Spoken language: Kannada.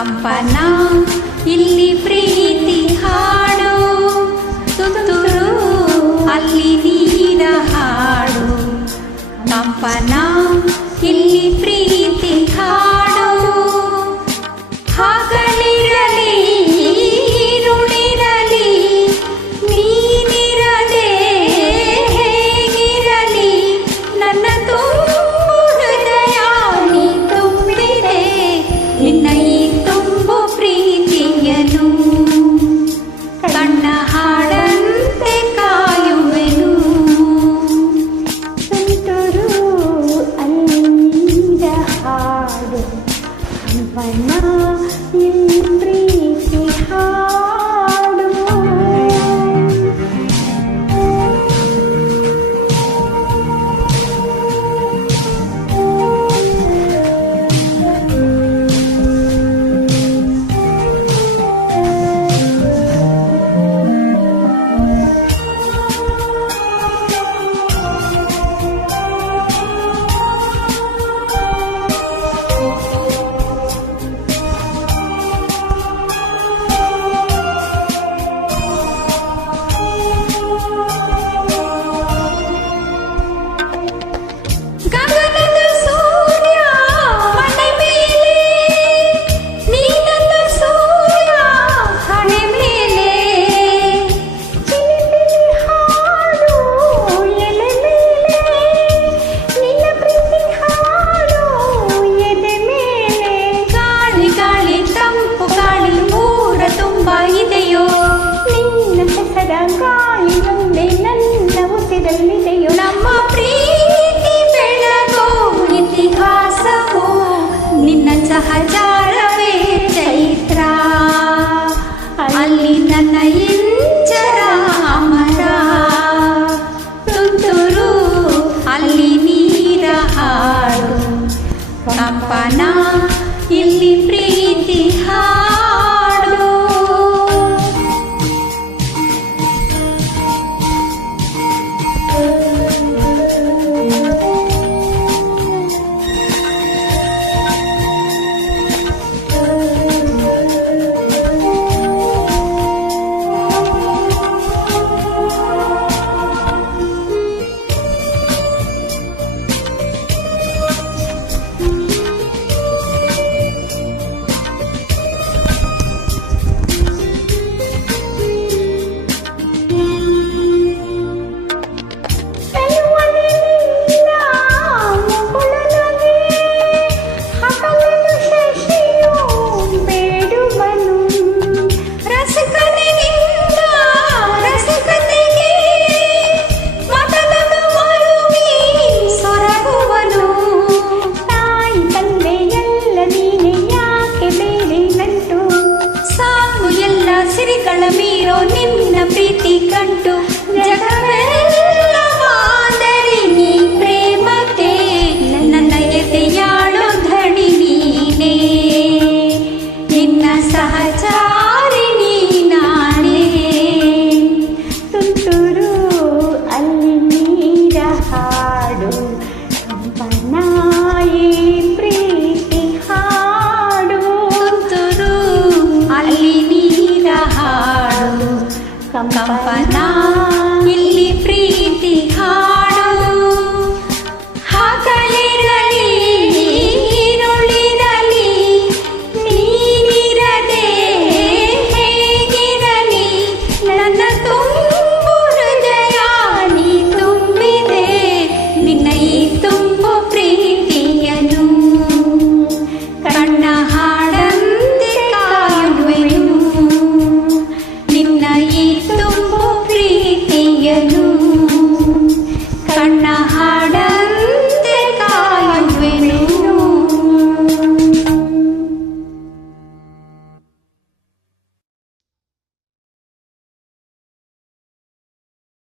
ಕಂಪನ ಇಲ್ಲಿ ಪ್ರೀತಿ ಹಾಡು, ತುತ್ತೂರು ಅಲ್ಲಿ ನೀರ ಹಾಡು. ಕಂಪನ ಇಲ್ಲಿ ಪ್ರೀತಿ ಹಾಡು, ಹಗಲಿರಲಿ ಇರುಳಿರಲಿ ನೀನಿರದೆ ಹೇಗಿರಲಿ, ನನ್ನ ತುಂಬು ಹೃದಯ ನೀ ತುಂಬಿದೆ ನಿನ್ನ ಈ ತುಂಬು ಪ್ರೀತಿಯನು. ಕಣ್ಣ ಹಾಡಂತೆ ಕಾಯುವೆನು, ತುಂತುರು ಅಲ್ಲಿಂದ ಹಾಡು. ಕಂಪನ ಇಲ್ಲಿ ಪ್ರೀತಿ ಹಾಡು. ಗಗನದ ಸೂರ್ಯ ಮನೆ ಮೇಲೆ, ನೀನಲ್ಲ ಸೂರ್ಯ ಹಣೆ ಮೇಲೆ. ಚಿಲಿಪಿಲಿ ಹಾಡು ಎಲೆ ಮೇಲೆ, ನಿನ್ನ ಪ್ರೀತಿ ಹಾಡು ಎದೆ ಮೇಲೆ. ಗಾಳಿ ಗಾಳಿ ತಂಪು ಗಾಳಿ ಊರ ತುಂಬ ಇದೆಯೋ, ನಿನ್ನ ಹೆಸರ ಗಾಳಿಯೊಂದೇ ನನ್ನ ಉಸಿರಲ್ಲಿದೆಯೋ. ನಮ್ಮ ಪ್ರೀತಿ ಬೆಳಗೋ ಇತಿಹಾಸವು ನಿನ್ನ ಸಹಚಾರವೇ ಚೈತ್ರ, ಅಲ್ಲಿ ನನ್ನ ಇಂಚರ ಅಮರ. ತುಂತುರು ಅಲ್ಲಿ ನೀರ ಹಾಡು, ಕಂಪನ ಇಲ್ಲಿ ಪ್ರೀತಿ ಹಾಡು. ಸಿರಿಗಳ ಮೀರೋ ನಿನ್ನ ಪ್ರೀತಿ ಕಂಡು